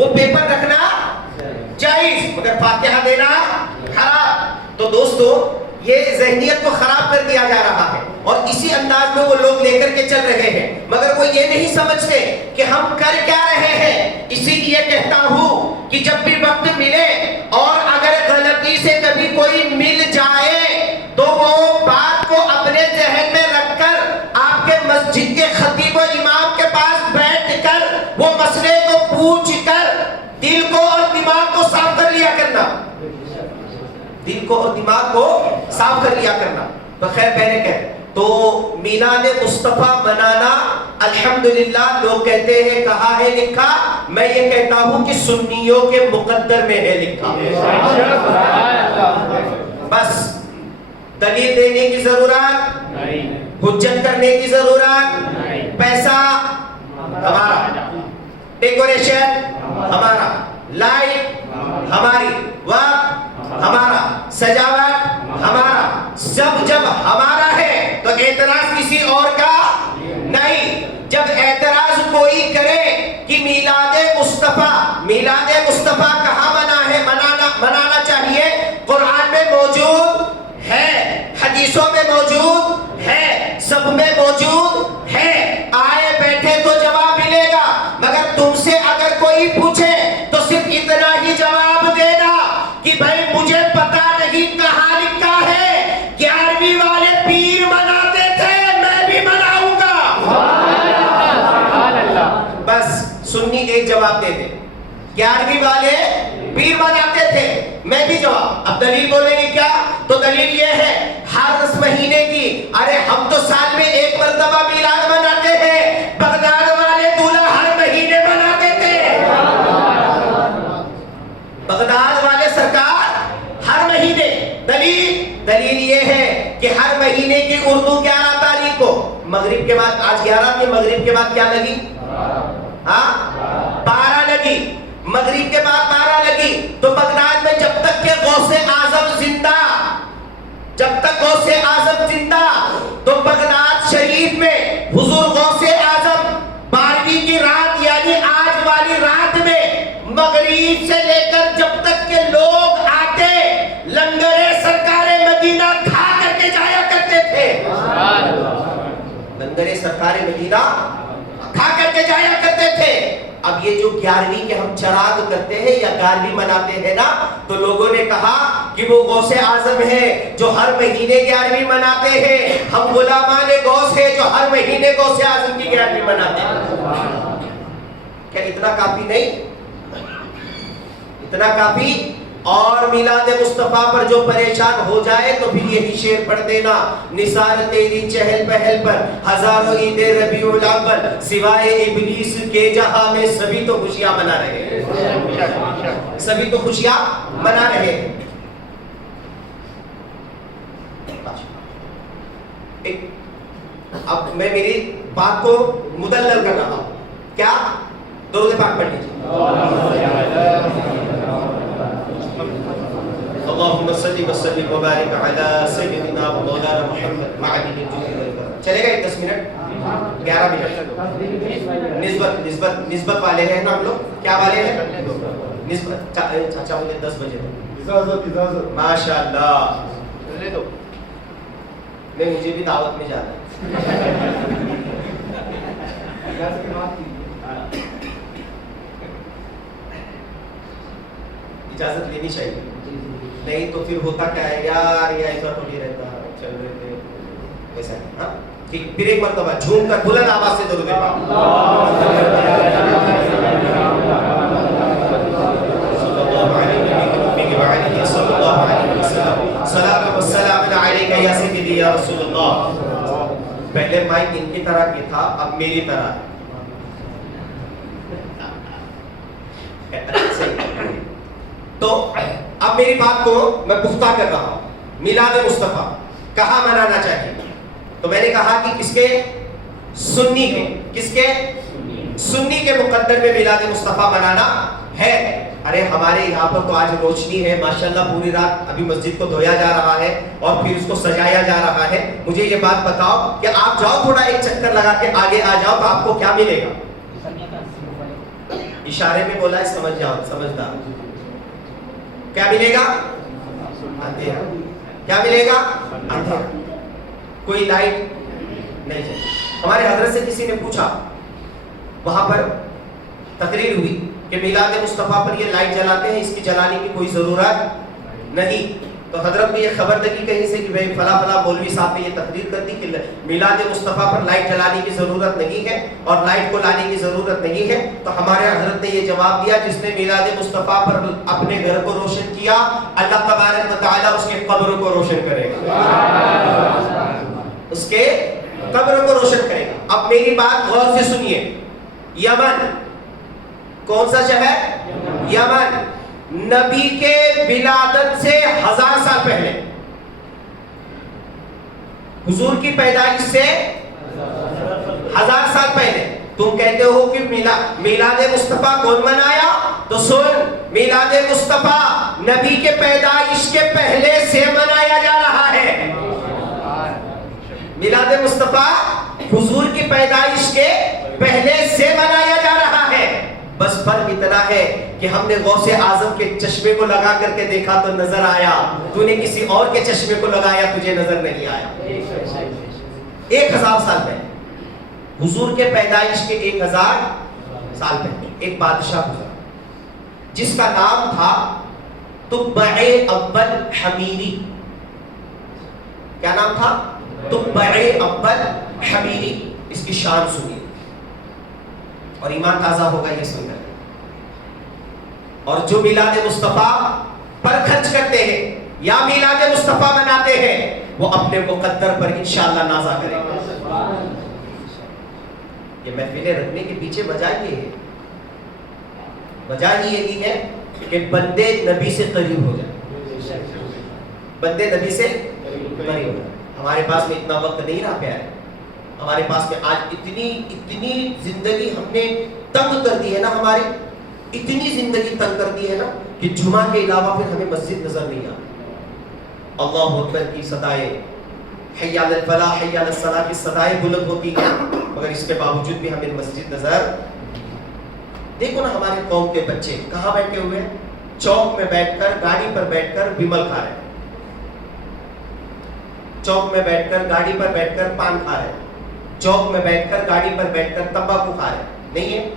وہ پیپر رکھنا جائز مگر فاتحہ دینا حرام. تو دوستو یہ ذہنیت کو خراب کر دیا جا رہا ہے اور اسی انداز میں وہ لوگ لے کر کے چل رہے ہیں مگر وہ یہ نہیں سمجھتے کہ ہم کر کیا رہے ہیں. اسی لیے کہتا ہوں کہ جب بھی وقت ملے اور اگر غلطی سے کبھی کوئی مل جائے تو وہ بات کو اپنے ذہن میں رکھ کر آپ کے مسجد کے خطیب و امام کے پاس بیٹھ کر وہ مسئلے کو پوچھ کر دل کو اور دماغ کو صاف کر لیا کرنا. دل کو اور دماغ کو صاف کر لیا کرنا. بخیر میں نے کہا تو میلاد مصطفیٰ منانا الحمدللہ لوگ کہتے ہیں کہاں ہے لکھا, میں یہ کہتا ہوں کہ سنیوں کے مقدر میں ہے لکھا. بس دلیل دینے کی ضرورت نہیں, حجت کرنے کی ضرورت نہیں. پیسہ ہمارا, ڈیکوریشن ہمارا, لائٹ ہماری, وقت ہمارا, سجاوٹ ہمارا, سب جب ہمارا ہے تو اعتراض کسی اور کا نہیں. جب اعتراض کوئی کرے کہ میلاد مصطفیٰ کہاں منانا چاہیے, قرآن میں موجود ہے, حدیثوں میں موجود ہے, سب میں موجود ہے. آئے بیٹھے تو جواب ملے گا مگر تم سے اگر کوئی پوچھے تو صرف اتنا ہی جواب دینا کہ بھائی مجھے پتا نہیں کہاں لکھا ہے, 11ویں والے پیر مناتے تھے میں بھی مناؤں گا. بس سنی ایک جواب دے دے, 11ویں والے پیر مناتے تھے میں بھی جواب. اب دلیل بولیں گے کیا, تو دلیل یہ ہے ہر 10 مہینے کی, ارے ہم تو سال میں ایک مرتبہ میلاد مناتے ہیں, بغداد والے دولہا ہر مہینے مناتے تھے. بغداد والے سرکار ہر مہینے. دلیل یہ ہے کہ ہر مہینے کی اردو 11 تاریخ کو مغرب کے بعد, آج 11 میں مغرب کے بعد کیا لگی, 12 لگی, مغرب کے بعد 12 لگی. تو بغداد میں جب تک کہ غوث اعظم زندہ تو بغداد شریف میں حضور غوث اعظم 12ویں کی رات یعنی آج والی رات میں مغرب سے لے کر جب تک کہ لوگ آتے لنگر سرکار مدینہ کھا کر کے جایا کرتے تھے. لنگر سرکار مدینہ کھا کر کے جایا کرتے تھے. اب یہ جو 11ویں کے ہم چراغ کرتے ہیں یا 11ویں مناتے ہیں نا, تو لوگوں نے کہا کہ وہ غوث اعظم ہے جو ہر مہینے 11ویں مناتے ہیں, ہم غلامان غوث ہے جو ہر مہینے غوث اعظم کی 11ویں مناتے ہیں. کیا اتنا کافی نہیں, اتنا کافی؟ اور میلاد مصطفیٰ پر جو پریشان ہو جائے تو پھر یہی شعر پڑھ دینا, نثار تیری چہل پہل پر ہزاروں عید ربیع الاول, سوائے ابلیس کے جہاں میں سبھی تو خوشیاں منا رہے ہیں, سبھی تو خوشیاں منا رہے ہیں. اب میں میری بات کو مدلل کر رہا ہوں, کیا درود پاک پڑھ لیجیے. اللهم صل وسلم وبارك على سيدنا مولانا محمد معدن الجود. چلے گا 10 منٹ 11 منٹ. نسبت والے ہیں نا ہم لوگ, کیا والے ہیں نسبت. چاچا مجھے 10 بجے اجازت. ماشاء اللہ, نہیں مجھے بھی دعوت میں جانا ہے. اجازت لینی چاہیے, نہیں تو پھر ہوتا کیا ہے یار, یہ ایسا تو نہیں رہتا, چل رہے تھے ایسا. ہاں ٹھیک, پھر ایک مرتبہ جھوم کر بلند آواز سے درود پاک. صلاۃ و سلام علیک یا سیدی یا رسول اللہ. پہلے مائک ان کی طرح کی تھا, اب میری طرح. تو اب میری بات کو میں پختہ کر رہا ہوں. میلاد مصطفیٰ کہاں منانا چاہیے, تو میں نے کہا کہ کس کے, سنی کے. کس کے, سنی کے مقدر میں میلاد مصطفیٰ منانا ہے. ارے ہمارے یہاں پر تو آج روشنی ہے ماشاءاللہ, پوری رات ابھی مسجد کو دھویا جا رہا ہے اور پھر اس کو سجایا جا رہا ہے. مجھے یہ بات بتاؤ کہ آپ جاؤ تھوڑا ایک چکر لگا کے آگے آ جاؤ تو آپ کو کیا ملے گا, اشارے میں بولا ہے سمجھ جاؤ، سمجھدار. کیا ملے گا؟ اندھیرا. کیا ملے گا؟ اندھیرا. کوئی لائٹ نہیں چلے. ہمارے حضرت سے کسی نے پوچھا، وہاں پر تقریر ہوئی کہ میلاد مصطفیٰ پر یہ لائٹ جلاتے ہیں، اس کی جلانے کی کوئی ضرورت نہیں. تو حضرت نے یہ خبر لگی کہیں سے کہ بھائی فلاں فلاں مولوی صاحب نے یہ تقریر کر دی کہ میلاد مصطفیٰ پر لائٹ جلانے کی ضرورت نہیں ہے اور لائٹ کو لانے کی ضرورت نہیں ہے. تو ہمارے حضرت نے یہ جواب دیا، جس نے میلاد مصطفیٰ پر اپنے گھر کو روشن کیا، اللہ تبارک و تعالیٰ اس کے قبر کو روشن کرے گا، اس کے قبر کو روشن کرے گا. اب میری بات غور سے سنیے. یمن کون سا شہر؟ یمن. نبی کے ولادت سے 1000 سال پہلے، حضور کی پیدائش سے 1000 سال پہلے. تم کہتے ہو کہ میلاد مصطفیٰ کون منایا؟ تو سن، میلاد مصطفیٰ نبی کے پیدائش کے پہلے سے منایا جا رہا ہے. میلاد مصطفیٰ حضور کی پیدائش کے پہلے سے منایا جا رہا ہے. بس فرق اتنا ہے کہ ہم نے غوث اعظم کے چشمے کو لگا کر کے دیکھا تو نظر آیا، تو نے کسی اور کے چشمے کو لگایا تجھے نظر نہیں آیا. 1000 سال پہلے، حضور کے پیدائش کے 1000 سال پہلے ایک بادشاہ گزرا جس کا نام تھا تبع اول حمیری. کیا نام تھا؟ تبع اول حمیری. اس کی شان سنیے اور ایمان تازہ ہوگا یہ سن کر. اور جو میلاد مصطفیٰ پر خرچ کرتے ہیں یا میلاد مصطفیٰ مناتے ہیں، وہ اپنے مقدر پر انشاءاللہ نازا کریں گے. یہ محفلیں رکھنے کے پیچھے وجہ یہ ہے، وجہ یہی ہے کہ بندے نبی سے قریب ہو جائیں، بندے نبی سے قریب ہو جائیں. ہمارے پاس میں اتنا وقت نہیں رہا پیارے. ہمارے پاس میں آج اتنی زندگی ہم نے تنگ کر دی ہے نا، ہماری اتنی زندگی تنگ کر دی ہے نا کہ جمعہ کے علاوہ پھر ہمیں مسجد نظر نہیں آتی. اللہ اکبر کی صدائے، حی علی الفلاح، حی علی الصلاح کی صدائیں بلند ہوتی ہیں، مگر اس کے باوجود بھی ہمیں مسجد نظر. دیکھو نا ہمارے قوم کے بچے کہاں بیٹھے ہوئے ہیں؟ چوک میں بیٹھ کر، گاڑی پر بیٹھ کر بمل کھا رہے ہیں، چوک میں بیٹھ کر، گاڑی پر بیٹھ کر پان کھا رہے ہیں، چوک میں بیٹھ کر، گاڑی پر بیٹھ کر تمباکو کھا رہے ہیں. نہیں ہے؟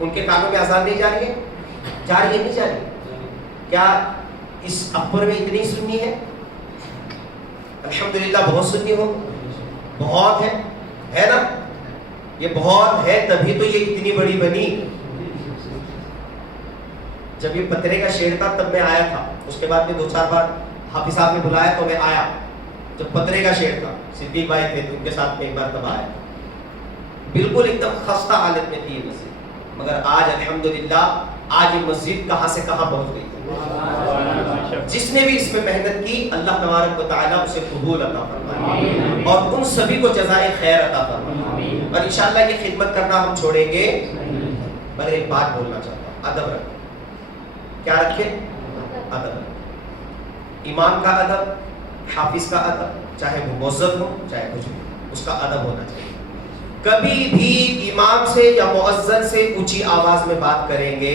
ان کے کانوں میں آزان نہیں جا رہی ہے؟ جا رہی ہے نہیں جا رہی؟ کیا اس اپر میں اتنی سنی ہے؟ الحمدللہ بہت سنی ہو، بہت ہے نا؟ یہ بہت ہے تبھی تو یہ اتنی بڑی بنی. جب یہ پترے کا شعر تھا تب میں آیا تھا، اس کے بعد میں 2-4 بار حافظ صاحب نے بلایا تو میں آیا. جب پترے کا شعر تھا، صدیق بھائی تھے تو ان کے ساتھ میں ایک بار تب آیا. بالکل ایک دم خستہ حالت میں تھی یہ مسجد، مگر آج الحمدللہ آج یہ مسجد کہاں سے کہاں پہنچ گئی. جس نے بھی اس میں محنت کی اللہ تبارک و تعالیٰ اسے قبول عطا فرمائے اور ان سبھی کو جزائے خیر عطا فرمائے. اور انشاءاللہ یہ خدمت کرنا ہم چھوڑیں گے. مگر ایک بات بولنا چاہتا ہوں، ادب رکھیں. کیا رکھیں؟ ادب رکھیں. امام کا ادب، حافظ کا ادب، چاہے وہ موذن ہو چاہے کچھ بھی، اس کا ادب ہونا چاہیے. کبھی بھی امام سے یا مؤذن سے اونچی آواز میں بات کریں گے.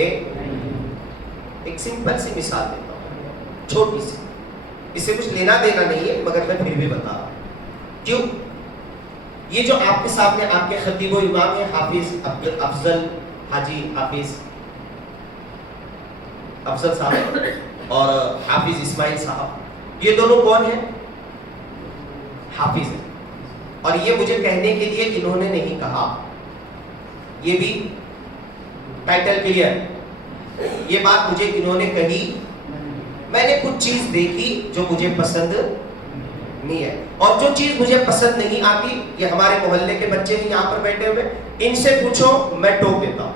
ایک سمپل سی مثال دیتا ہوں، چھوٹی سی، اس سے کچھ لینا دینا نہیں ہے مگر میں پھر بھی بتا رہا ہوں. کیوں؟ یہ جو آپ کے سامنے آپ کے خطیب و امام ہیں، حافظ افضل حاجی حافظ افضل صاحب اور حافظ اسماعیل صاحب، یہ دونوں کون ہیں؟ حافظ ہیں. اور یہ مجھے کہنے کے لیے انہوں نے نہیں کہا، یہ بھی ٹائٹل کلیئر، یہ بات مجھے انہوں نے کہی. میں نے کچھ چیز دیکھی جو مجھے پسند نہیں ہے، اور جو چیز مجھے پسند نہیں آتی، یہ ہمارے محلے کے بچے ہیں یہاں پر بیٹھے ہوئے، ان سے پوچھو میں ٹوک دیتا ہوں،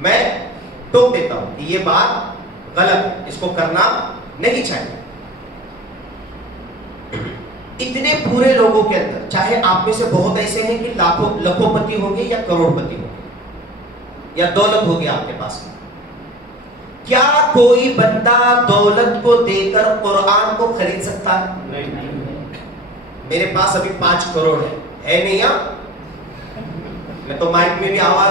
میں ٹوک دیتا ہوں کہ یہ بات غلط ہے، اس کو کرنا نہیں چاہیے. اتنے پورے لوگوں کے اندر، چاہے آپ میں سے بہت ایسے ہیں کہ لاکھوں پتی ہوں گے یا کروڑ پتی ہوں گے یا دولت ہوگی آپ کے پاس میں، کیا کوئی بندہ دولت کو دے کر قرآن کو خرید سکتا ہے؟ میرے پاس ابھی 5 کروڑ ہے نہیں؟ میں تو مائک میں بھی آواز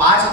5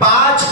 5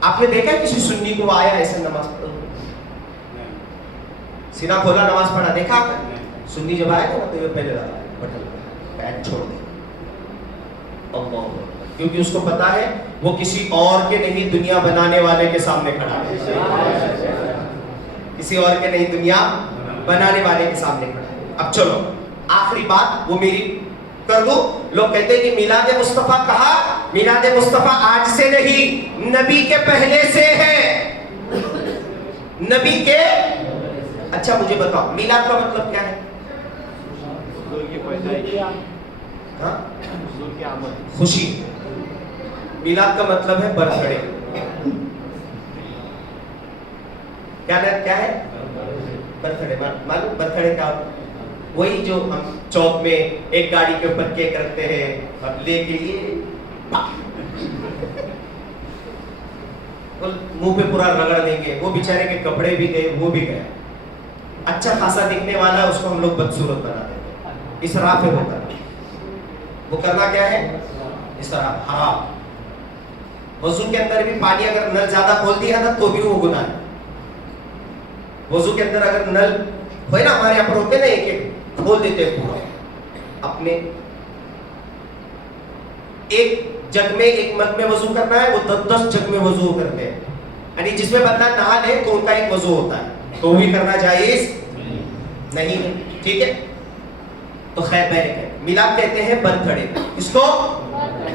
آپ نے دیکھا ہے کسی سنی کو آیا ایسے نماز پڑھو؟ سینہ کھولا نماز پڑھا دیکھا آپ نے؟ سنی جب آئے گا تو یہ پہلے لگا بٹن پیر چھوڑ دے، کیونکہ اس کو پتا ہے وہ کسی اور کے نہیں دنیا بنانے والے کے سامنے کھڑا ہے، کسی اور کے نہیں دنیا بنانے والے کے سامنے کھڑا ہے۔ اب چلو آخری بات وہ میری کر دو۔ لوگ کہتے ہیں کہ میلاد مصطفیٰ کہا، میلاد مصطفیٰ آج سے نہیں، نبی کے پہلے سے ہے، نبی کے۔ اچھا مجھے بتاؤ میلاد کا مطلب کیا ہے؟ خوشی۔ میلاد کا مطلب ہے برتھ ڈے۔ کیا ہے برتھ ڈے؟ معلوم برتھ ڈے کیا؟ وہی جو ہم چوک میں ایک گاڑی کے اوپر کیک رکھتے ہیں لے کے لیے، منہ پہ پورا رگڑ دیں گے، وہ بیچارے کے کپڑے بھی گئے وہ بھی گئے، اچھا خاصا دکھنے والا ہے اس کو ہم لوگ بدصورت بنا دیتے ہیں، اسراف ہے وہ کرنا۔ وہ کرنا کیا ہے؟ اسراف، حرام۔ وضو کے اندر بھی پانی اگر نل زیادہ کھول دیا نا تو بھی وہ گناہ ہے۔ وضو کے اندر اگر نل ہوئے نا، ہمارے یہاں پر ہوتے نا ایک ایک کھول دیتے ہیں پورا، اپنے ایک جگ میں ایک مگ میں وضو کرنا ہے، وہ 10 جگ میں وضو کرتے ہیں، یعنی جس میں بندہ نہا لے تو ان کا ایک وضو ہوتا ہے، تو بھی کرنا جائز نہیں ہے، ٹھیک ہے؟ تو خیر میں نے میلاد کہتے ہیں برتھ ڈے، اس کو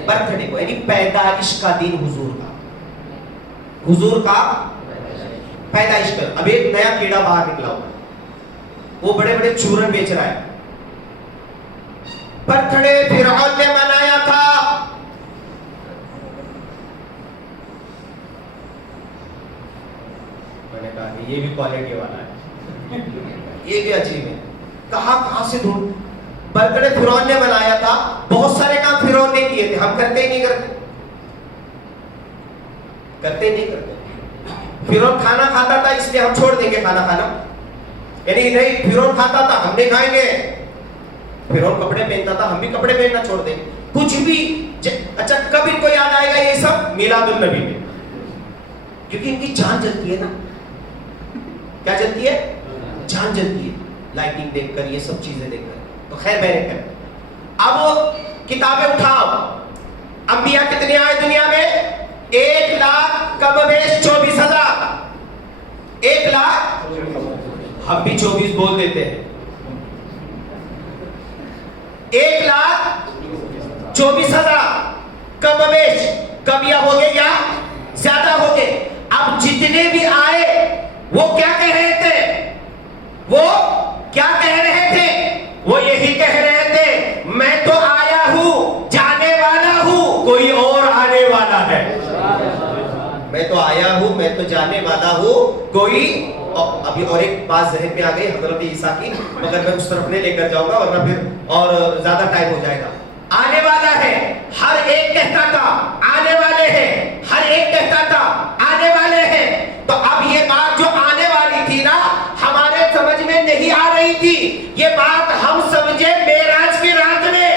برتھ ڈے کو، یعنی پیدائش کا دن حضور کا، حضور کا پیدائش کا۔ اب ایک نیا کیڑا باہر نکلا ہوا ہے، وہ بڑے بڑے چورن بیچ رہا ہے۔ برتھ ڈے فرعون نے منایا تھا، میں نے کہا کہ یہ بھی کوالٹی والا ہے، یہ بھی عجیب ہے، کہاں سے ڈھونڈ؟ برتھ ڈے فرعون نے منایا تھا، بہت سارے کام فرعون نے کیے تھے، ہم کرتے ہی نہیں کرتے۔ فرعون کھانا کھاتا تھا اس لیے ہم چھوڑ دیں گے کھانا کھانا؟ یعنی نہیں، فرعون کھاتا تھا ہم نہیں کھائیں گے، فرعون کپڑے پہنتا تھا ہم بھی کپڑے پہننا چھوڑ دیں گے، کچھ بھی۔ اچھا کب ان کو یاد آئے گا یہ سب؟ میلاد النبی میں، کیونکہ ان کی جان جلتی ہے نا۔ کیا جلتی ہے؟ جان جلتی ہے، لائٹنگ دیکھ کر، یہ سب چیزیں دیکھ کر۔ تو خیر میں نے کہا اب کتابیں اٹھاؤ، انبیاء کتنے آئے دنیا میں؟ 1,00,000 کم بیش 24,000، 1,00,000، ہم بھی 24 بول دیتے ہیں، 1,24,000 کم بیش، کم یا ہو گئے یا زیادہ ہو گئے۔ اب جتنے بھی آئے وہ کیا کہہ رہے تھے؟ وہ کیا کہہ رہے تھے؟ وہ یہی کہہ رہے تھے میں تو آیا ہوں جانے والا ہوں، کوئی اور آنے والا ہے۔ میں تو آیا ہوں، میں تو جانے والا ہوں، کوئی ابھی اور ایک بات ذہن میں آ گئی حضرت عیسیٰ کی، مگر میں اس طرف نہیں لے کر جاؤں گا ورنہ پھر اور زیادہ ٹائم ہو جائے گا۔ آنے والا ہے، ہر ایک کہتا تھا آنے والے ہیں، ہر ایک کہتا تھا آنے والے ہیں۔ تو اب یہ بات جو آنے والی تھی نا، ہمارے سمجھ میں نہیں آ رہی تھی، یہ بات ہم سمجھے معراج کی رات میں۔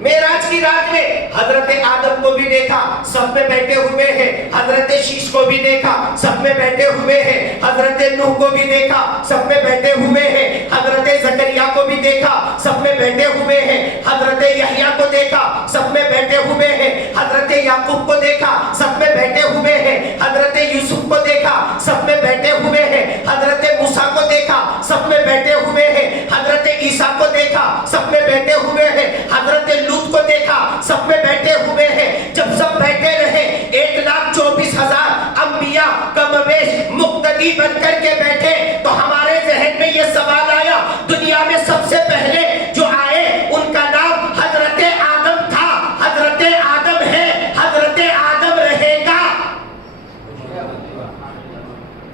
معراج کی رات میں حضرت آدم کو بھی دیکھا سب میں بیٹھے ہوئے ہیں، حضرت شیش کو بھی دیکھا سب میں بیٹھے ہوئے ہیں، حضرت نوح کو بھی دیکھا سب میں بیٹھے ہوئے ہیں، حضرت زکریا کو بھی دیکھا سب میں بیٹھے ہوئے ہیں، حضرت یحییٰ کو دیکھا سب میں بیٹھے ہوئے ہیں، حضرت یعقوب کو دیکھا سب میں بیٹھے ہوئے ہیں، حضرت یوسف کو دیکھا سب میں بیٹھے ہوئے ہیں، حضرت موسیٰ کو دیکھا سب میں بیٹھے ہوئے ہیں، حضرت عیسیٰ کو دیکھا سب میں بیٹھے ہوئے ہیں، حضرت لوط کو دیکھا سب میں بیٹھے ہوئے ہیں۔ جب سب بیٹھے رہے 1,24,000 انبیاء کم بیش مقتدی بن کر کے بیٹھے، تو ہمارے ذہن میں یہ سوال آیا دنیا میں سب سے پہلے جو آئے ان کا نام حضرت آدم تھا، حضرت آدم ہے، حضرت آدم رہے گا،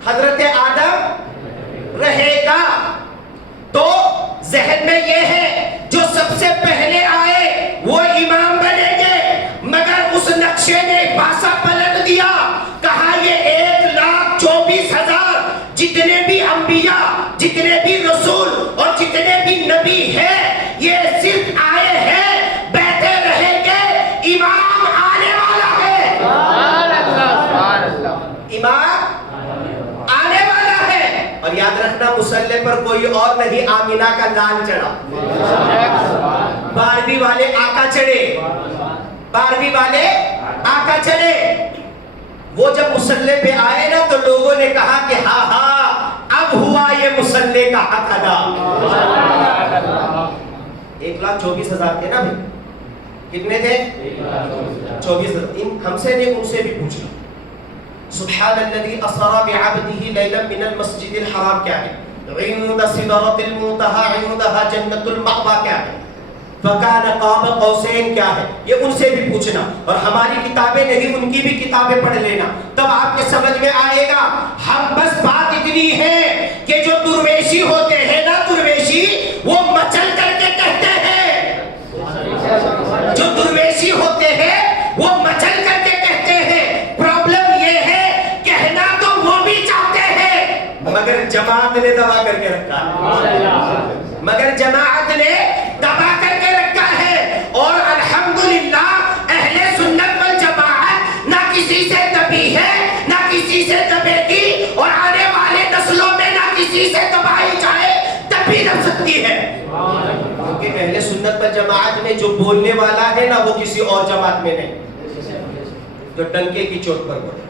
حضرت آدم رہے گا۔ تو ذہن میں یہ ہے جو سب سے پہلے آئے وہ امام بنیں گے، مگر اس نقشے نے پاسا پلٹ دیا، کہا یہ 1,24,000 جتنے بھی انبیاء، جتنے بھی رسول اور جتنے بھی نبی ہیں، یہ صرف آئے ہیں، بیٹھے رہیں گے، امام اور یاد رکھنا مصلی پر کوئی اور نہیں آمینہ کا لال چڑھا، بارہویں والے آقا چڑھے، بارہویں والے آقا چڑھے۔ وہ جب مصلی پہ آئے نا تو لوگوں نے کہا کہ ہاں ہاں اب ہوا یہ مصلی کا حق ادا۔ 1,24,000 تھے نا بھائی، کتنے تھے؟ 24,000۔ ہم سے نہیں ان سے بھی پوچھنا۔ سبحان الذی اسری بعبدہ لیلا من المسجد الحرام کیا ہے؟ عند سدرۃ المنتہی عندہا جنۃ المأوی کیا ہے؟ فکان قاب قوسین کیا ہے؟ یہ ان سے بھی پوچھنا، اور ہماری کتابیں نہیں ان کی بھی کتابیں پڑھ لینا، تب آپ کے سمجھ میں آئے گا۔ ہم بس بات اتنی ہے کہ جو درویشی ہوتے ہیں نا، درویشی وہ مچل کر کے کہتے ہیں، جو درویشی ہوتے ہیں وہ مچل کر کے کہتے ہیں۔ پرابلم یہ ہے کہنا تو وہ بھی چاہتے ہیں مگر جماعت نے دبا کر کے رکھا ہے، مگر جماعت نے دبا کر کے رکھا ہے۔ اور الحمدللہ اہل سنت والجماعت نہ کسی سے دبی ہے نہ کسی سے دبے گی، اور آنے والے نسلوں میں نہ کسی سے دبائی جائے تب بھی دب سکتی ہے، کیونکہ اہل سنت والجماعت میں جو بولنے والا ہے نا وہ کسی اور جماعت میں نہیں، جو ڈنکے کی چوٹ پر بولے،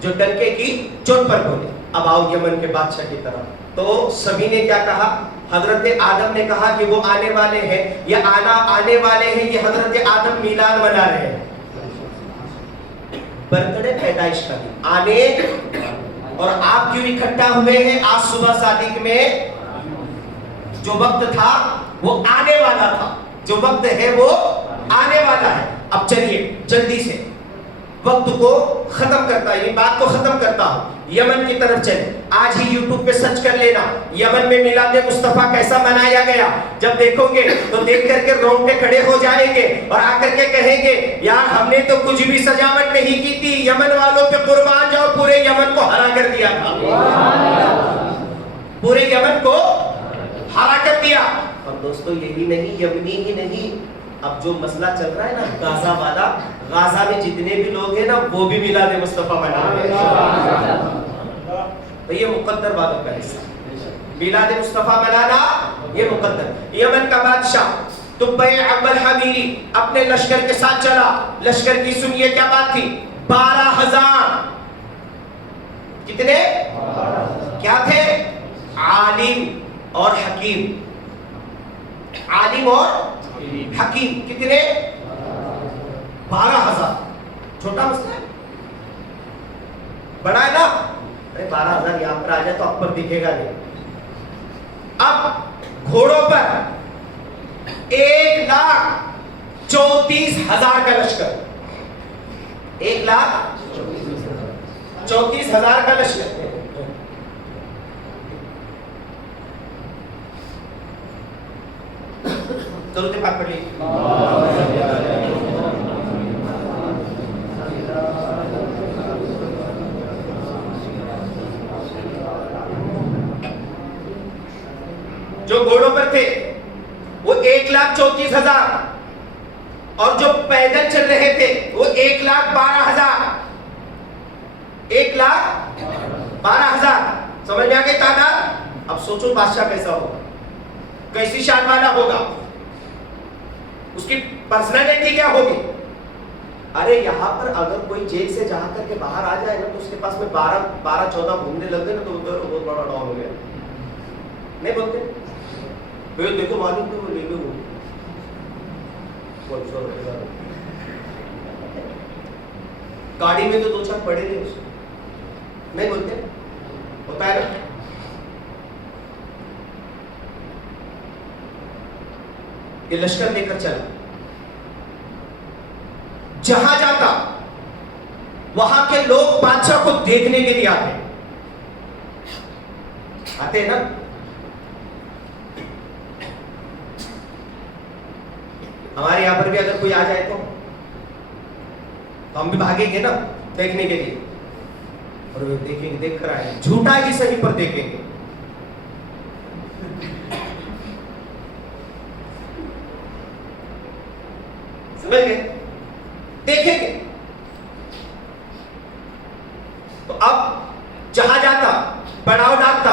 جو ڈنکے کی چوٹ پر بولے۔ اب آؤ یمن کے بادشاہ کی طرف، تو سبھی نے کیا کہا؟ حضرت آدم نے کہا کہ وہ آنے والے ہیں، یہ آنے والے ہیں، یہ حضرت آدم میلاد منا رہے ہیں، برتھڈے پیدائش کا دن آنے، اور آپ کیوں اکٹھا ہوئے ہیں؟ آج صبح صادق میں جو وقت تھا وہ آنے والا تھا، جو وقت ہے وہ آنے والا ہے۔ اب چلیے جلدی سے وقت کو ختم کرتا ہے، یہ بات کو ختم کرتا ہوں، یمن کی طرف چلے۔ آج ہی یوٹیوب پہ سرچ کر لینا یمن میں میلاد مصطفیٰ کیسا منایا گیا، جب دیکھو گے تو دیکھ کر کے رونگٹے کھڑے ہو جائیں گے، اور آ کر کے کہیں گے یار ہم نے تو کچھ بھی سجاوٹ نہیں کی تھی، یمن والوں پہ قربان جاؤ، پورے یمن کو ہرا کر دیا تھا، پورے یمن کو ہرا کر دیا۔ اور دوستو یہی نہیں، یمنی ہی نہیں، اب جو مسئلہ چل رہا ہے نا غازہ والا، غازہ میں جتنے بھی لوگ ہیں نا وہ بھی میلاد مصطفیٰ منا رہے ہیں، تو یہ مقدر باتوں کا حصہ، میلاد مصطفیٰ منانا یہ مقدر۔ یمن کا بادشاہ تبع عبد الحمیری اپنے لشکر کے ساتھ چلا، لشکر کی سنیے کیا بات تھی؟ 12,000 کتنے؟ کیا تھے؟ عالم اور حکیم، عالم اور حکیم کتنے؟ 12,000۔ چھوٹا مسئلہ ہے؟ بڑا ہے نا؟ ارے 12,000 یہاں پر آ جائے تو اب پر دکھے گا نہیں۔ اب گھوڑوں پر 1,34,000 کا لشکر، 1,34,000 کا لشکر۔ درود پاک پڑھ لیجیے۔ جو گھوڑوں پر تھے وہ 1,34,000، اور جو پیدل چل رہے تھے وہ 1,12,000، 1,12,000۔ سمجھ میں آ گئی تعداد؟ اب سوچو بادشاہ کیسا ہوگا، کیسی شان والا ہوگا، اس کی پرسنالٹی کیا ہوگی؟ ارے یہاں پر اگر کوئی جیل سے جا کر کے باہر آ جائے نا تو اس کے پاس میں 12-14 گھومنے لگ گئے نا تو بہت بڑا ڈاؤن ہو گیا، نہیں بولتے؟ دیکھو معلوم تو وہ لے گئے وہ گاڑی میں تو 2-4 پڑے نہیں اس کو، نہیں بولتے؟ ہوتا ہے نا؟ یہ لشکر لے کر چلا، جہاں جاتا وہاں کے لوگ بادشاہ کو دیکھنے کے لیے آتے ہیں نا۔ ہمارے یہاں پر بھی اگر کوئی آ جائے تو ہم بھی بھاگیں گے نا دیکھنے کے لیے، اور وہ دیکھیں گے، دیکھ کر آئے، جھوٹا ہی صحیح پر دیکھیں گے، سمجھ گئے؟ دیکھیں گے۔ تو اب جہاں جاتا پڑاؤ ڈالتا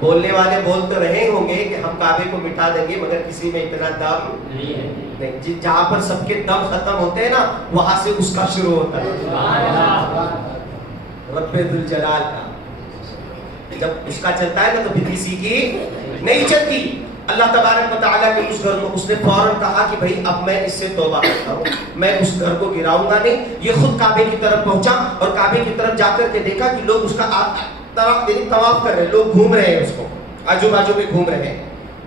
بولنے والے بول تو رہے ہوں گے کہ ہم کعبے کو مٹا دیں گے، مگر کسی میں اتنا دم نہیں. جہاں پر سب کے دم ختم ہوتے ہیں نا وہاں سے اس کا شروع ہوتا ہے. رب ذوالجلال کا جب اس کا چلتا ہے نا تو پھر کسی کی نہیں چلتی. اللہ تبارک و تعالیٰ نے اس گھر کو، اس نے فوراً کہا کہ بھائی اب میں اس سے توبہ کرتا ہوں، میں اس گھر کو گراؤں گا نہیں. یہ خود کعبے کی طرف پہنچا اور کعبے کی طرف جا کر کے دیکھا کہ لوگ اس کا طواف کر رہے ہیں، لوگ گھوم رہے ہیں، اس کو آجو باجو میں گھوم رہے ہیں.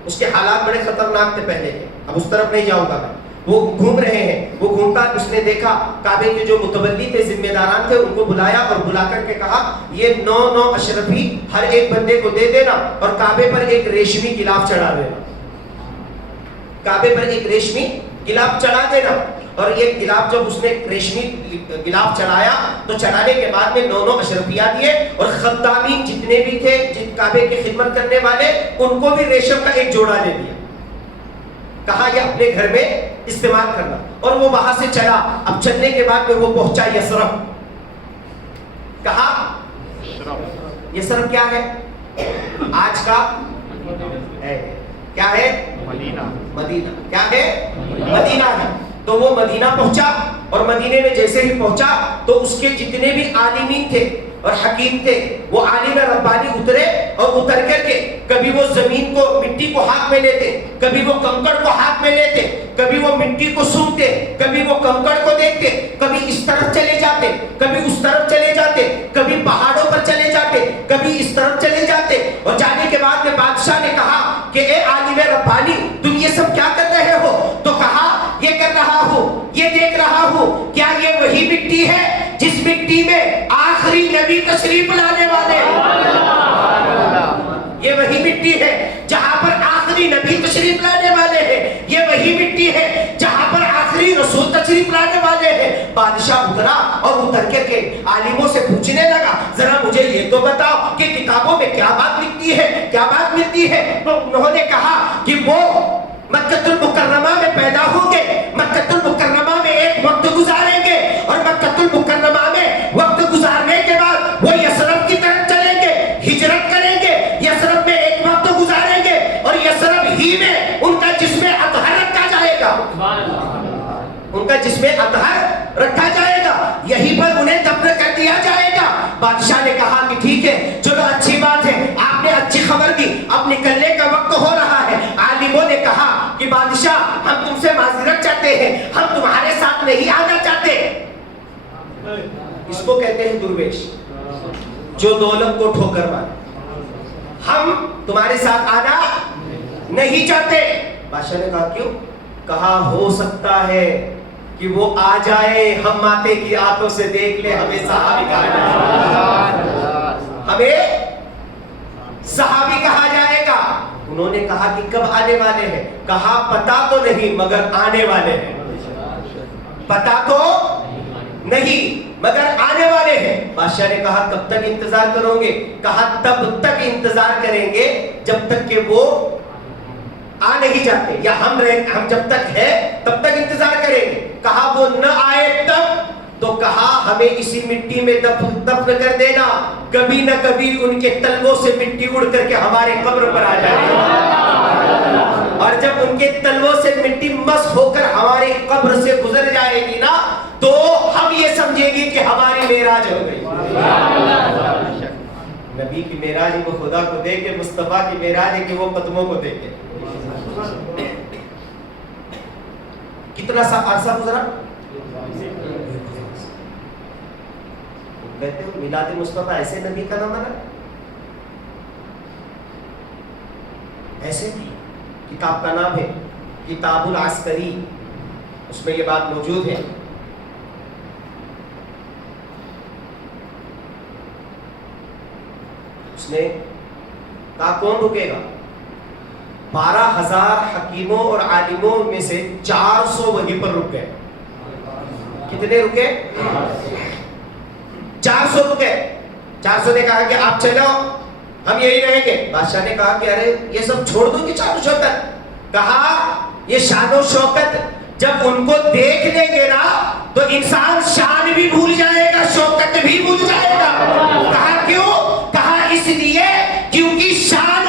اس کے حالات بڑے خطرناک تھے پہلے کے، اب اس طرف نہیں جاؤں گا میں. وہ گھوم رہے ہیں، وہ گھومتا اس نے دیکھا کعبے کے جو متولی تھے، ذمہ داران تھے، ان کو بلایا اور بلا کر کے کہا یہ 9 اشرفی ہر ایک بندے کو دے دینا اور کعبے پر ایک ریشمی غلاف چڑھا دینا. کعبے پر ایک ریشمی غلاف چڑھا دینا. اور یہ غلاف جب اس نے ریشمی غلاف چڑھایا تو چڑھانے کے بعد میں 9 اشرفیہ دیے اور خدامین جتنے بھی تھے جن کعبے کی خدمت کرنے والے ان کو بھی ریشم کا ایک جوڑا دے دیا. کہا یہ اپنے گھر میں استعمال کرنا. اور وہ وہاں سے چلا. اب چلنے کے بعد میں وہ پہنچا یثرب. کہا یثرب کیا ہے؟ آج کا کیا ہے؟ مدینہ. کیا ہے؟ مدینہ ہے. تو وہ مدینہ پہنچا اور مدینے میں جیسے ہی پہنچا تو اس کے جتنے بھی عالمین تھے اور حکیم تھے وہ عالم ربانی اترے اور اتر کر کے کبھی وہ زمین کو، مٹی کو ہاتھ میں لیتے، کبھی وہ کنکڑ کو ہاتھ میں لیتے، کبھی وہ مٹی کو سونگتے، کبھی وہ کنکڑ کو دیکھتے، کبھی اس طرف چلے جاتے، کبھی اس طرف چلے جاتے، کبھی پہاڑوں پر چلے جاتے، کبھی اس طرف چلے جاتے. اور جانے کے بعد میں بادشاہ نے کہا کہ اے عالم ربانی تم یہ سب کیا کر رہے ہو؟ تو کہا یہ کر رہا ہوں، یہ دیکھ رہا ہوں. کیا یہ وہی مٹی ہے جس مٹی میں آخری نبی تشریف لانے والے؟ یہ وہی مٹی ہے جہاں پر آخری نبی تشریف لانے والے ہیں. یہ وہی مٹی ہے جہاں پر آخری رسول تشریف لانے والے ہیں. بادشاہ اترا اور اتر کے عالموں سے پوچھنے لگا ذرا مجھے یہ تو بتاؤ کہ کتابوں میں کیا بات لکھتی ہے، کیا بات ملتی ہے؟ تو انہوں نے کہا کہ وہ مکۃ المکرمہ میں پیدا ہوں گے، مکۃ المکرمہ میں ایک وقت گزاریں گے اور مکۃ المکرمہ میں وقت گزارنے کے بعد وہ یثرب کی طرف چلیں گے، ہجرت کریں گے، یثرب میں ایک وقت گزاریں گے اور یثرب ہی میں ان کا جسم اطہر رکھا جائے گا. ان کا جسم اطہر رکھا جائے گا، یہیں پر انہیں دفن کر دیا جائے گا. بادشاہ نے کہا کہ ٹھیک ہے چلو اچھی بات ہے، آپ نے اچھی خبر دی، اب نکلنے کا وقت ہو رہا ہے. عالموں نے کہا کہ بادشاہ ہم تم سے معذرت چاہتے ہیں، ہم تمہارے ساتھ نہیں آنا چاہتے. اس کو کہتے ہیں درویش، جو دولت کو ٹھوکر مارے. ہم تمہارے ساتھ آنا نہیں چاہتے. بادشاہ نے کہا کیوں؟ کہا ہو سکتا ہے کہ وہ آ جائے، ہم ماتے کی آنکھوں سے دیکھ لے، ہمیں صحابی کہا جائے گا، ہمیں صحابی کہا جائے گا. انہوں نے کہا کہ کب آنے والے ہیں؟ کہا پتا تو نہیں مگر آنے والے ہیں. پتا تو نہیں مگر آنے والے ہیں. بادشاہ نے کہا کب تک انتظار کرو گے؟ کہا تب تک انتظار کریں گے جب تک کہ وہ آ نہیں جاتے، یا ہم جب تک ہے تب تک انتظار کریں گے. کہا وہ نہ آئے تب؟ تو کہا ہمیں اسی مٹی میں دفن کر دینا، کبھی نہ کبھی ان کے تلووں سے مٹی اڑ کر کے ہمارے قبر پر آ جائے گی، اور جب ان کے تلووں سے مٹی مسح ہو کر ہماری قبر سے گزر جائے گی نا تو ہم یہ سمجھیں گے کہ ہماری معراج ہو گئی. نبی کی معراج وہ خدا کو دیکھے، مصطفیٰ کی معراج ہے کہ وہ قدموں کو دیکھے. کتنا سا عرصہ گزرا؟ کہتے ہو میلاد مصطفیٰ ایسے نبی کا نام ہے، ایسے کتاب کا نام ہے کتاب العسکری، اس میں یہ بات موجود ہے. اس نے کہا کون رکے گا؟ 12,000 حکیموں اور عالموں میں سے 400 وہیں پر رک گئے. کتنے رکے؟ 400 رکے. 400 نے کہا کہ آپ چلو ہم یہی رہیں گے. بادشاہ نے کہا کہ ارے یہ سب چھوڑ دو کہ شان و شوکت. کہا یہ شان و شوکت جب ان کو دیکھ لیں گے نا تو انسان شان بھی بھول جائے گا، شوکت بھی بھول جائے گا. کہا کیوں؟ کہا اس لیے کیونکہ شان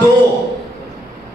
2।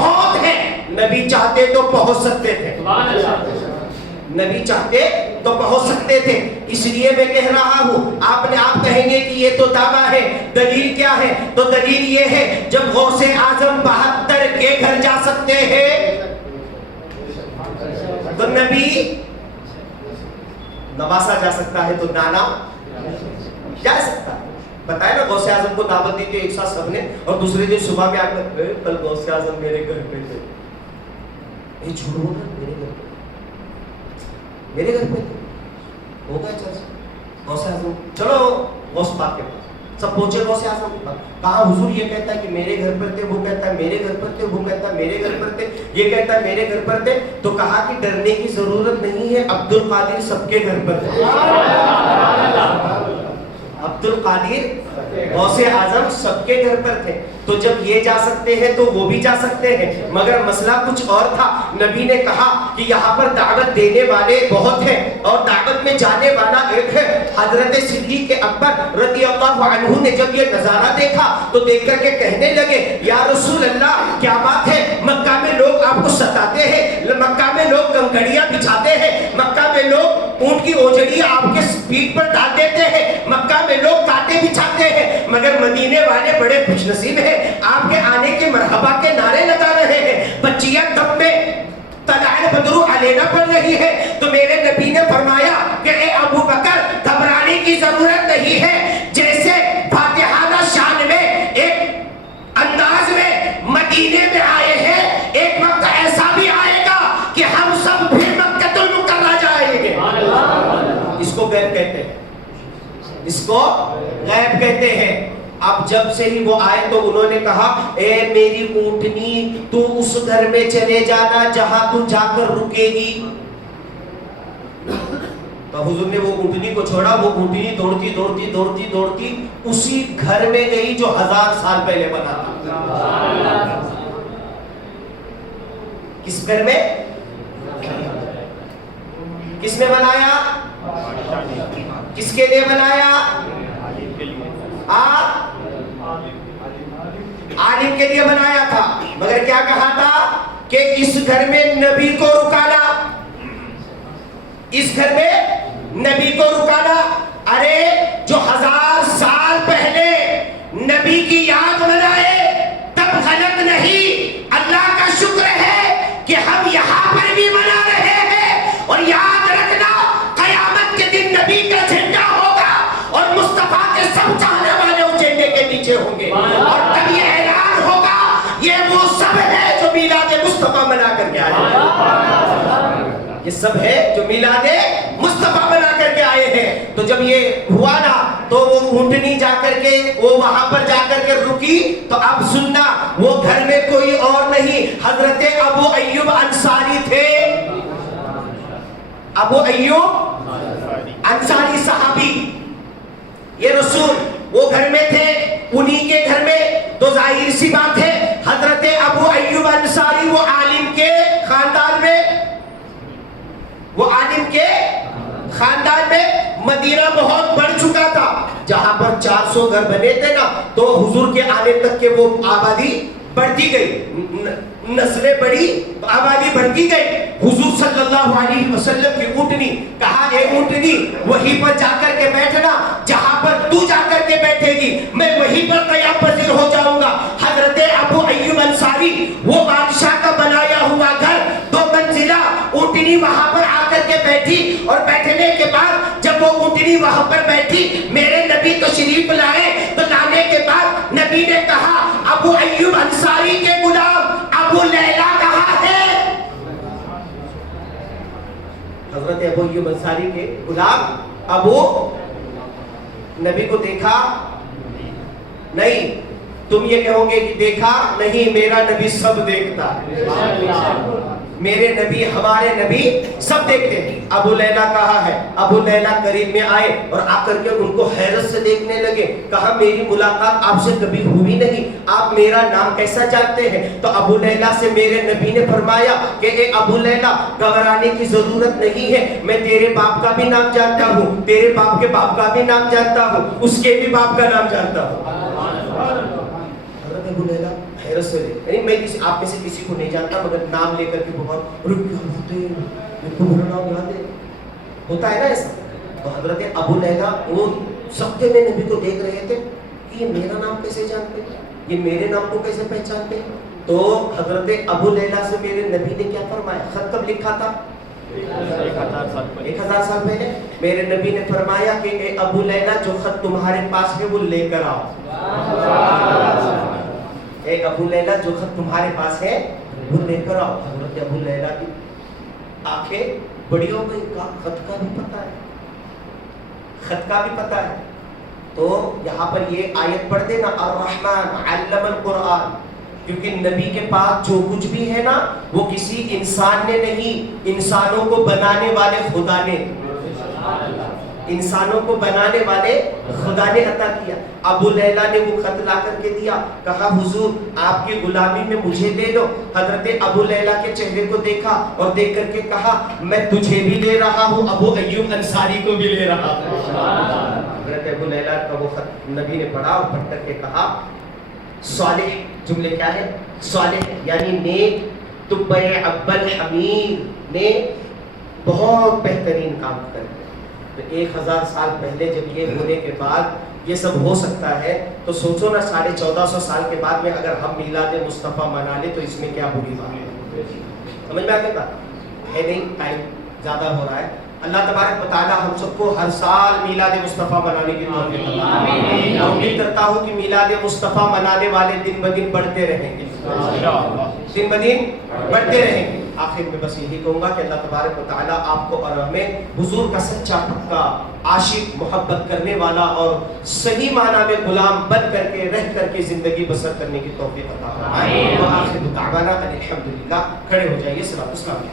بہت ہیں, نبی چاہتے تو پہنچ سکتے تھے, نبی چاہتے تو پہنچ سکتے تھے. اس لیے میں کہہ رہا ہوں, آپ کہیں گے کہ یہ تو دعویٰ ہے, دلیل کیا ہے؟ تو دلیل یہ ہے, جب غوث اعظم 72 کے گھر جا سکتے ہیں تو نبی نواسا جا سکتا ہے, تو نانا جا سکتا ہے. بتائے نا, غوث اعظم کو دعوت دی تھی ایک ساتھ سب نے, اور دوسرے دن صبح میں آ کر کل غوث اعظم میرے گھر پہ تھے. یہ جھوٹ ہوگا, میرے گھر پہ ہوگا چرچ غوث اعظم. چلو غوث پاک کے پاس سب پہنچے, غوث اعظم کے پاس. کہا حضور یہ کہتا ہے کہ میرے گھر پر تھے, وہ کہتا ہے میرے گھر پر تھے, وہ کہتا ہے میرے گھر پر تھے, یہ کہتا ہے میرے گھر پر تھے. تو کہا کہ ڈرنے کی ضرورت نہیں ہے, عبد القادر سب کے گھر پر تھے. عبد القادر غوث اعظم سب کے گھر پر تھے. تو جب یہ جا سکتے ہیں تو وہ بھی جا سکتے ہیں. مگر مسئلہ کچھ اور تھا. نبی نے کہا کہ یہاں پر دعوت دینے والے بہت ہیں اور دعوت میں جانے والا ایک ہے. حضرت صدیق اکبر رضی اللہ عنہ نے جب یہ نظارہ دیکھا تو دیکھ کر کے کہنے لگے, یا رسول اللہ کیا بات ہے, مکہ میں لوگ آپ کو ستاتے ہیں, مکہ میں لوگ کنکڑیاں بچھاتے ہیں, مکہ میں لوگ اونٹ کی اوجڑیاں آپ کے پیٹھ پر ڈال دیتے ہیں, مکہ میں لوگ کانٹے بچھاتے ہیں, مگر مدینے والے بڑے خوش نصیب ہیں, آپ کے آنے کے مرحبا کے نعرے لگا رہے ہیں, بچیاں دم میں طلعت بدر علینا پڑ رہی ہے. تو میرے نبی نے فرمایا کہ اے ابو بکر گھبرانے کی ضرورت نہیں ہے, جیسے فاتحانہ شان میں ایک انداز میں مدینے میں آئے ہیں, ایک وقت ایسا بھی آئے گا کہ ہم سب بھی مکہ المکرمہ جائیں گے. اس کو غیب کہتے ہیں, اس کو غیب کہتے ہیں. اب جب سے ہی وہ آئے تو انہوں نے کہا, اے میری اونٹنی تو اس گھر میں چلے جانا جہاں تو جا کر رکے گی. تو حضور نے وہ اونٹنی کو چھوڑا, وہ اونٹنی دوڑتی دوڑتی دوڑتی دوڑتی اسی گھر میں گئی جو 1000 سال پہلے بنا تھا. کس گھر میں؟ کس نے بنایا؟ کس کے لیے بنایا؟ عالم کے لیے بنایا تھا. مگر کیا کہا تھا کہ اس گھر میں نبی کو رکانا, اس گھر میں نبی کو رکانا. ارے جو 1000 سال پہلے نبی کی یاد منائے تب غلط نہیں. اللہ کا شکر ہے کہ ہم یہاں پر بھی منا رہے ہیں. اور یاد رکھنا, قیامت کے دن نبی کا جھنڈا ہوگا اور مصطفیٰ کے سب چاہنے والے اس جھنڈے کے نیچے ہوں گے, اور تب یہ اعلان ہوگا یہ وہ سب ہے جو میلاد مصطفیٰ منا کر کے آئے ہیں. یہ سب ہے جو میلاد مصطفیٰ بنا کر کے آئے ہیں. تو جب یہ ہوا نا تو وہ اونٹنی جا کر کے وہ وہاں پر جا کر کے رکی. تو اب سننا, وہ گھر میں کوئی اور نہیں, حضرت ابو ایوب انصاری تھے. ابو ایوب انصاری صحابی, یہ رسول وہ گھر میں تھے, انہی کے گھر میں. تو ظاہر سی بات ہے حضرت ابو ایوب انصاری وہ عالم کے خاندان میں, وہ عالم کے خاندان میں. مدینہ بہت بڑھ چکا تھا, جہاں پر 400 گھر بنے تھے نا, تو حضور کے آنے تک کے وہ آبادی بڑھتی گئی, نسلیں بڑھی, آبادی بڑھتی گئی. حضور صلی اللہ علیہ وسلم کی اونٹنی, کہا اے اونٹنی وہیں پر جا کر کے بیٹھنا جہاں پر تو جا کر کے بیٹھے گی, میں وہیں پر قیام پذیر ہو جاؤں گا. حضرت ابو ایوب انصاری وہ بادشاہ کا بنایا ہوا گھر 2 منزلہ, اونٹنی وہاں پر آ کر کے بیٹھی. اور بیٹھنے کے بعد جب وہ اونٹنی وہاں پر بیٹھی, میرے نبی تشریف لائے. تو لانے کے بعد نبی نے کہا, ابو ایوب انصاری کے غلام ابو لیلا کہاں ہے؟ حضرت ابو ایوب انصاری کے غلام ابو, نبی کو دیکھا نہیں. تم یہ کہو گے کہ دیکھا نہیں, میرا نبی سب دیکھتا ہے. میرے نبی, ہمارے نبی سب دیکھتے ہیں. ابو لیلا کہا ہے. ابو لیلا قریب میں آئے اور آ کر کے ان کو حیرت سے دیکھنے لگے. کہا میری ملاقات آپ سے کبھی ہوئی نہیں, آپ میرا نام کیسا جانتے ہیں؟ تو ابو لیلا سے میرے نبی نے فرمایا کہ اے ابو لیلا گھبرانے کی ضرورت نہیں ہے, میں تیرے باپ کا بھی نام جانتا ہوں, تیرے باپ کے باپ کا بھی نام جانتا ہوں, اس کے بھی باپ کا نام جانتا ہوں. حضرت ابو لیلا حیرت سے یعنی میں آپ میں سے کسی کو نہیں جانتا مگر نام لے کر کے بہت کیا بات ہے میرے کو میرا نام یاد ہے، ہوتا ہے نا ایسا. تو حضرت ابو لیلہ وہ سب میں نبی کو دیکھ رہے تھے کہ یہ میرا نام کیسے جانتے، یہ میرے نام کو کیسے پہچانتے. تو حضرت ابو لیلہ سے میرے نبی نے کیا فرمایا؟ خط کب لکھا تھا؟ 1000 سال پہلے. میرے نبی نے فرمایا کہ اے ابو لیلہ جو خط تمہارے پاس ہے وہ لے کر آؤ. اے ابو لیلہ جو خط تمہارے پاس ہے وہ لے کر آؤ. حضرت ابو لیلہ کی آنکھیں بڑی ہو گئی، خط کا بھی پتہ ہے، خط کا بھی پتہ ہے. تو یہاں پر یہ آیت پڑھ دینا الرحمن علم القرآن، کیونکہ نبی کے پاس جو کچھ بھی ہے نا وہ کسی انسان نے نہیں، انسانوں کو بنانے والے خدا نے، انسانوں کو بنانے والے خدا نے عطا کیا. ابو لیلہ نے وہ خط لا کر کے دیا، کہا حضور آپ کی غلامی میں مجھے لے لو. حضرت ابو لیلہ کے چہرے کو دیکھا اور دیکھ کر کے کہا میں تجھے بھی لے رہا ہوں، ابو ایوب انصاری کو بھی لے رہا ہوں. حضرت ابو لیلہ کا وہ خط نبی نے پڑھا اور پڑھ کر کے کہا صالح، جملے کیا ہے؟ صالح یعنی نیک، تبع ابل حمید نے بہت بہترین کام کر دیا. تو 1000 سال پہلے جب یہ ہونے کے بعد یہ سب ہو سکتا ہے تو سوچو نا 1450 سال کے بعد میں اگر ہم میلاد مصطفیٰ منا لیں تو اس میں کیا بری بات ہے. سمجھ میں آگے بات ہے نہیں، ٹائم زیادہ ہو رہا ہے. اللہ تبارک و تعالی ہم سب کو ہر سال میلاد مصطفیٰ منانے کی توفیق عطا فرمائے. میں امید کرتا ہوں کہ میلاد مصطفیٰ منانے والے دن بدن بڑھتے رہیں گے، دن بدن بڑھتے رہیں گے. آخر میں بس یہی کہوں گا کہ اللہ تبارک و تعالی آپ کو اور ہمیں حضور کا سچا پکا عاشق، محبت کرنے والا اور صحیح معنی میں غلام بن کر کے رہ کر کے زندگی بسر کرنے کی توفیق عطا فرمائے. وآخر دعوانا ان الحمدللہ. کھڑے ہو جائیے. صلوات و سلام.